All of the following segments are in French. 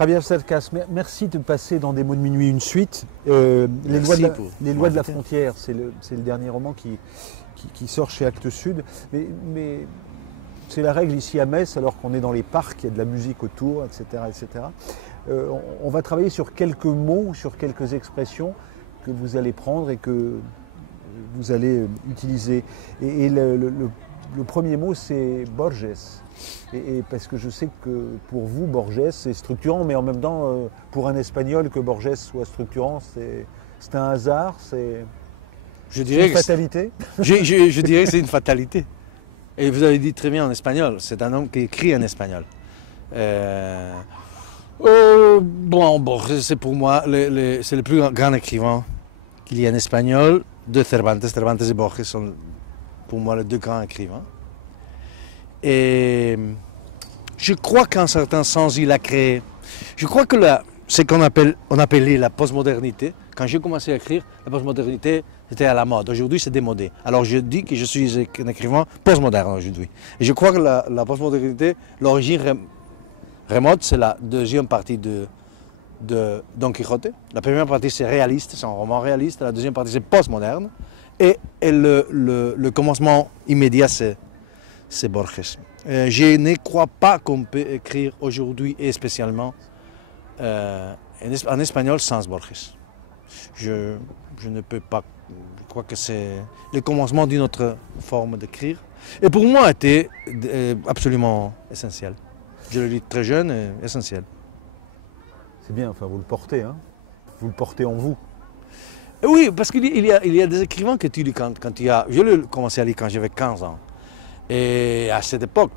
Javier Cercas, merci de passer dans Des mots de minuit une suite. Les lois de la frontière, c'est le dernier roman qui sort chez Actes Sud. Mais c'est la règle ici à Metz, alors qu'on est dans les parcs, il y a de la musique autour, etc. etc. On va travailler sur quelques mots, sur quelques expressions que vous allez prendre et que vous allez utiliser. Et le premier mot, c'est Borges. Et parce que je sais que pour vous, Borges, c'est structurant, mais en même temps, pour un Espagnol, que Borges soit structurant, c'est un hasard, c'est une fatalité. Je dirais que c'est une fatalité. Et vous avez dit très bien en espagnol, c'est un homme qui écrit en espagnol. Borges, c'est pour moi c'est le plus grand écrivain qu'il y a en espagnol de Cervantes. Cervantes et Borges sont pour moi les deux grands écrivains. Et je crois qu'en certain sens, il a créé. Je crois que ce qu'on appelait la postmodernité, quand j'ai commencé à écrire, la postmodernité était à la mode. Aujourd'hui, c'est démodé. Alors je dis que je suis un écrivain postmoderne aujourd'hui. Et je crois que la postmodernité, l'origine remote, c'est la deuxième partie de Don Quijote. La première partie, c'est réaliste, c'est un roman réaliste. La deuxième partie, c'est postmoderne. Et le commencement immédiat, c'est Borges. Je ne crois pas qu'on peut écrire aujourd'hui, et spécialement en espagnol, sans Borges. Je ne peux pas. Je crois que c'est le commencement d'une autre forme d'écrire. Et pour moi, c'était absolument essentiel. Je le lis très jeune et essentiel. C'est bien, enfin vous le portez, hein. Vous le portez en vous. Oui, parce qu'il y a des écrivains que tu lis quand tu as... Je l'ai commencé à lire quand j'avais 15 ans. Et à cette époque,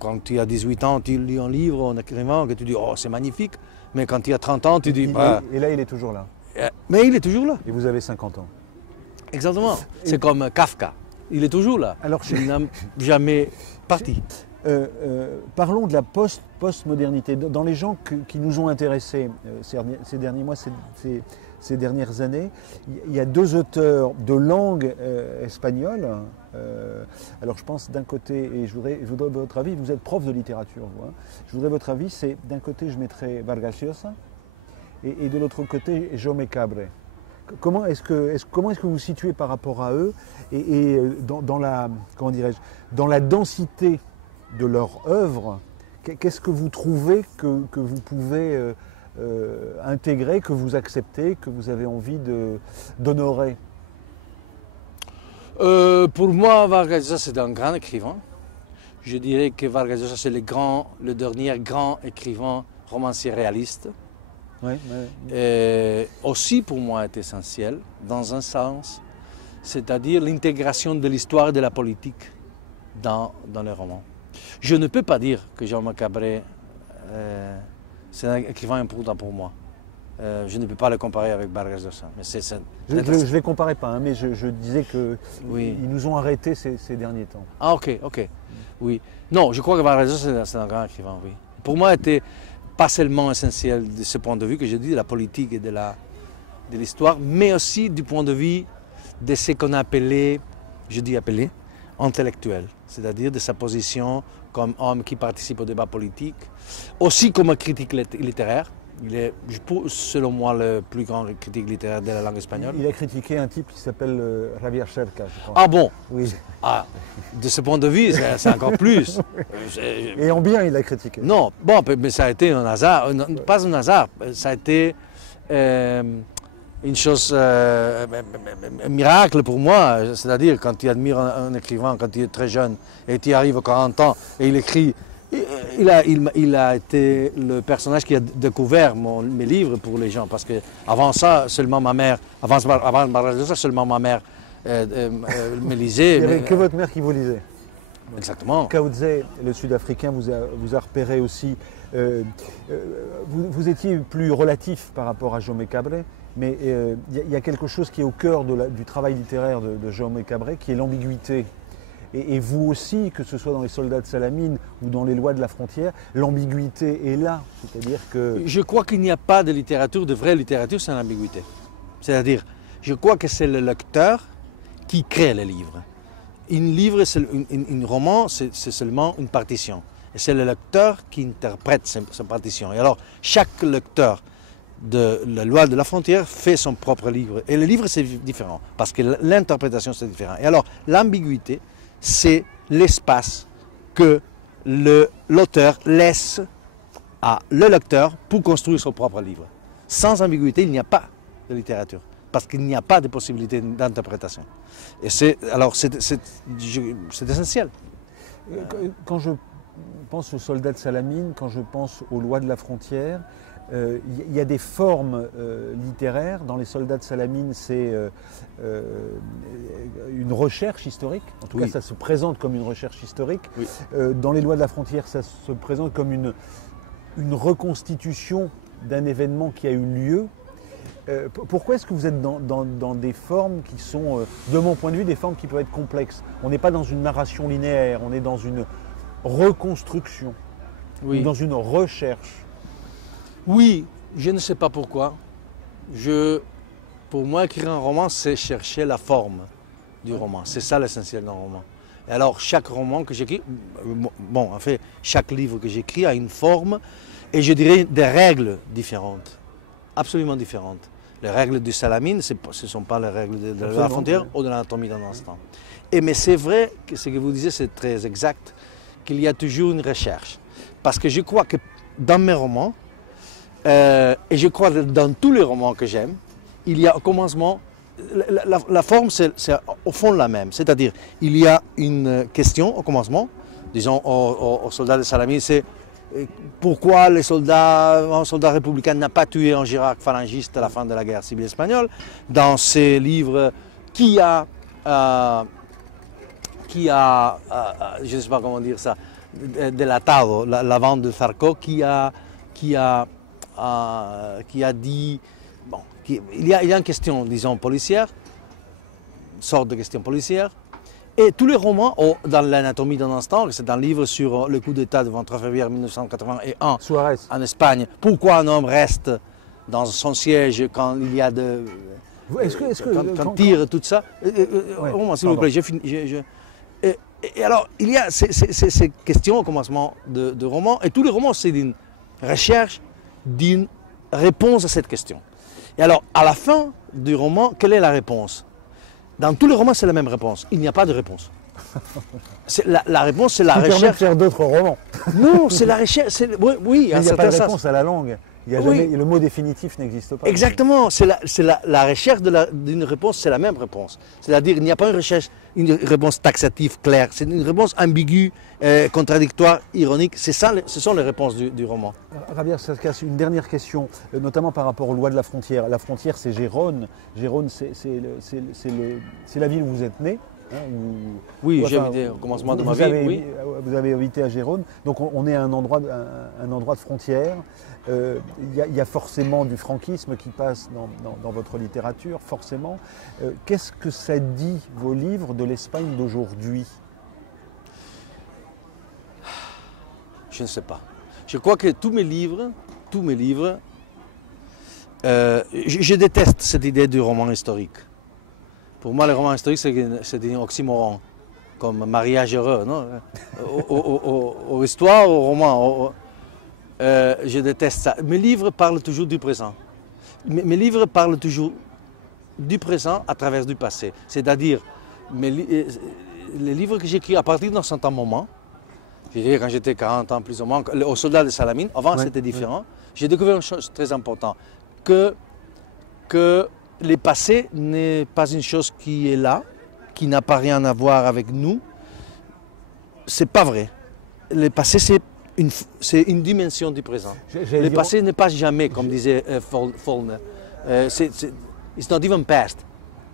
quand tu as 18 ans, tu lis un livre, un écrivain, que tu dis « Oh, c'est magnifique ». Mais quand tu as 30 ans, tu dis... Et là, il est toujours là. Mais il est toujours là. Et vous avez 50 ans. Exactement. C'est comme Kafka. Il est toujours là. Alors, il n'a jamais parti. Parlons de la postmodernité. Dans les gens qui nous ont intéressés ces derniers mois, ces dernières années, il y a deux auteurs de langue espagnole. Alors je pense d'un côté, et je voudrais votre avis, vous êtes prof de littérature, vous, hein. Je voudrais votre avis, c'est d'un côté je mettrais Vargas Llosa et de l'autre côté Jaume Cabré. Comment est-ce que vous vous situez par rapport à eux et dans la densité de leur œuvre, qu'est-ce que vous trouvez que vous pouvez intégrer, que vous acceptez, que vous avez envie d'honorer? Pour moi, Vargas Llosa, c'est un grand écrivain. Je dirais que Vargas Llosa, c'est le dernier grand écrivain romancier réaliste. Oui. Aussi, pour moi, est essentiel, dans un sens, c'est-à-dire l'intégration de l'histoire et de la politique dans les romans. Je ne peux pas dire que Jaume Cabré, c'est un écrivain important pour moi. Je ne peux pas le comparer avec Vargas Llosa. Je ne les comparais pas, hein, mais je disais qu'ils nous ont arrêtés ces derniers temps. Ah, ok. Oui. Non, je crois que Vargas Llosa, c'est un grand écrivain, oui. Pour moi, c'était pas seulement essentiel de ce point de vue que je dis, de la politique et de l'histoire, mais aussi du point de vue de ce qu'on appelait, intellectuel, c'est-à-dire de sa position comme homme qui participe au débat politique, aussi comme critique littéraire. Il est, selon moi, le plus grand critique littéraire de la langue espagnole. Il a critiqué un type qui s'appelle Javier Cercas, je crois. Ah bon? Oui. Ah, de ce point de vue, c'est encore plus. Et en bien, il a critiqué. Non, bon, mais ça a été un hasard, pas un hasard, ça a été une chose, un miracle pour moi. C'est-à-dire, quand tu admires un écrivain, quand tu es très jeune, et tu arrives à 40 ans, et il écrit... Il a été le personnage qui a découvert mes livres pour les gens, parce qu'avant ça, seulement ma mère, avant Vargas Llosa, seulement ma mère me lisait. Il n'y avait que votre mère qui vous lisait. Exactement. Kaoze, le Sud-Africain, vous a repéré aussi. Vous étiez plus relatif par rapport à Jaume Cabré, mais il y a quelque chose qui est au cœur du travail littéraire de Jaume Cabré, qui est l'ambiguïté. Et vous aussi, que ce soit dans Les Soldats de Salamine ou dans Les Lois de la Frontière, l'ambiguïté est là. C'est-à-dire que... Je crois qu'il n'y a pas de littérature, de vraie littérature sans ambiguïté. C'est-à-dire, je crois que c'est le lecteur qui crée le livre. Un livre, un roman, c'est seulement une partition. Et c'est le lecteur qui interprète sa partition. Et alors, chaque lecteur de la loi de la frontière fait son propre livre. Et le livre, c'est différent, parce que l'interprétation, c'est différent. Et alors, l'ambiguïté, c'est l'espace que l'auteur laisse à le lecteur pour construire son propre livre. Sans ambiguïté, il n'y a pas de littérature, parce qu'il n'y a pas de possibilité d'interprétation. Et c'est essentiel. Quand je pense aux soldats de Salamine, quand je pense aux lois de la frontière, il y a des formes littéraires. Dans les soldats de Salamine, c'est une recherche historique. En tout cas, ça se présente comme une recherche historique. Oui. Dans les lois de la frontière, ça se présente comme une reconstitution d'un événement qui a eu lieu. Pourquoi est-ce que vous êtes dans des formes qui sont, de mon point de vue, des formes qui peuvent être complexes? On n'est pas dans une narration linéaire, on est dans une reconstruction, dans une recherche. Oui, je ne sais pas pourquoi. Pour moi, écrire un roman, c'est chercher la forme du roman. C'est ça l'essentiel d'un roman. Et alors, chaque roman que j'écris, en fait, chaque livre que j'écris a une forme et je dirais des règles différentes, absolument différentes. Les règles du Salamine, ce ne sont pas les règles de la frontière ou de l'anatomie d'un instant. Mais c'est vrai que ce que vous disiez, c'est très exact, qu'il y a toujours une recherche. Parce que je crois que dans mes romans, et je crois que dans tous les romans que j'aime, il y a au commencement, la forme c'est au fond la même. C'est-à-dire, il y a une question au commencement, disons aux soldats de Salamine, c'est pourquoi un soldat républicain n'a pas tué un Girac phalangiste à la fin de la guerre civile espagnole. Dans ces livres, qui a je ne sais pas comment dire ça, delatado, la vente de Zarco, qui a dit, bon, il y a une question, disons, policière, une sorte de question policière, et tous les romans, dans l'anatomie d'un instant, c'est un livre sur le coup d'État du 23 février 1981 Suarez. En Espagne, pourquoi un homme reste dans son siège quand il y a quand tire tout ça, s'il vous plaît, j'ai fini. Et alors, il y a ces questions au commencement de roman, et tous les romans, c'est une recherche d'une réponse à cette question. Et alors, à la fin du roman, quelle est la réponse? Dans tous les romans, c'est la même réponse. Il n'y a pas de réponse. La réponse, c'est la recherche. Ça permet de faire d'autres romans. Non, c'est la recherche. Oui, il n'y a pas de réponse à la langue. Il y a jamais, le mot définitif n'existe pas. Exactement. C'est la recherche d'une réponse, c'est la même réponse. C'est-à-dire, il n'y a pas une réponse taxative claire. C'est une réponse ambiguë, contradictoire, ironique. Ce sont les réponses du roman. Javier Sascas, une dernière question, notamment par rapport aux lois de la frontière. La frontière, c'est Gérone. Gérone, c'est la ville où vous êtes né. Oui, j'ai habité au commencement de ma vie. Vous avez habité à Gérone, donc on est à un endroit de frontière. Il y a forcément du franquisme qui passe dans votre littérature, forcément. Qu'est-ce que ça dit, vos livres, de l'Espagne d'aujourd'hui? Je ne sais pas. Je crois que tous mes livres, je déteste cette idée du roman historique. Pour moi, le roman historique, c'est un oxymoron, comme mariage heureux, non? Aux histoires, aux romans. Je déteste ça. Mes livres parlent toujours du présent. Mes livres parlent toujours du présent à travers du passé. C'est-à-dire, les livres que j'écris à partir d'un certain moment, je dirais quand j'étais 40 ans plus ou moins, au soldat de Salamine, avant c'était différent, j'ai découvert une chose très importante, que le passé n'est pas une chose qui est là, qui n'a pas rien à voir avec nous. C'est pas vrai. Le passé, c'est une dimension du présent. Le passé n'est pas jamais, comme disait Faulkner. It's not even past.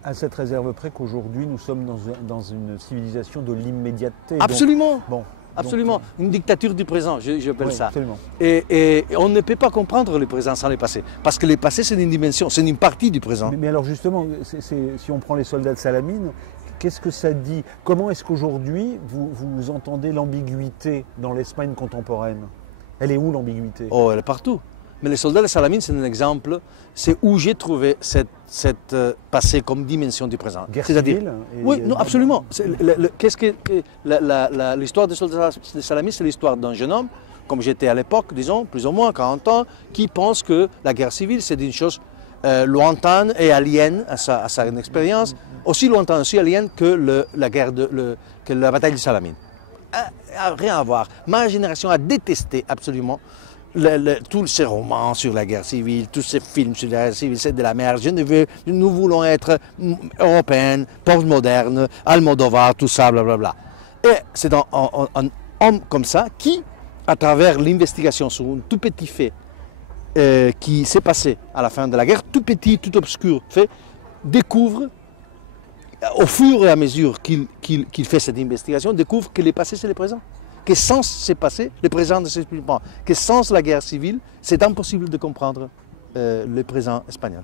À cette réserve près qu'aujourd'hui, nous sommes dans une civilisation de l'immédiateté. Absolument. Absolument. Une dictature du présent, j'appelle ça. Absolument. Et on ne peut pas comprendre le présent sans le passé. Parce que le passé, c'est une dimension, c'est une partie du présent. Mais alors justement, si on prend les soldats de Salamine, qu'est-ce que ça dit? Comment est-ce qu'aujourd'hui, vous entendez l'ambiguïté dans l'Espagne contemporaine? Elle est où l'ambiguïté? Oh, elle est partout. Mais les soldats de Salamine, c'est un exemple, c'est où j'ai trouvé cette passé comme dimension du présent. Guerre civile. Oui, non, absolument. Qu'est-ce que l'histoire des soldats de Salamine, c'est l'histoire d'un jeune homme, comme j'étais à l'époque, disons, plus ou moins 40 ans, qui pense que la guerre civile, c'est une chose lointaine et alien à sa expérience, aussi lointaine, aussi alien que la bataille de Salamine. Rien à voir. Ma génération a détesté absolument tous ces romans sur la guerre civile, tous ces films sur la guerre civile, c'est de la merde. Nous voulons être européennes, postmodernes, Almodovar, tout ça, blablabla. Et c'est un homme comme ça qui, à travers l'investigation sur un tout petit fait qui s'est passé à la fin de la guerre, tout petit, tout obscur fait, découvre, au fur et à mesure qu'il fait cette investigation, découvre que le passé c'est le présent. Que sans ce passé, le présent ne s'explique pas. Que sans la guerre civile, c'est impossible de comprendre le présent espagnol.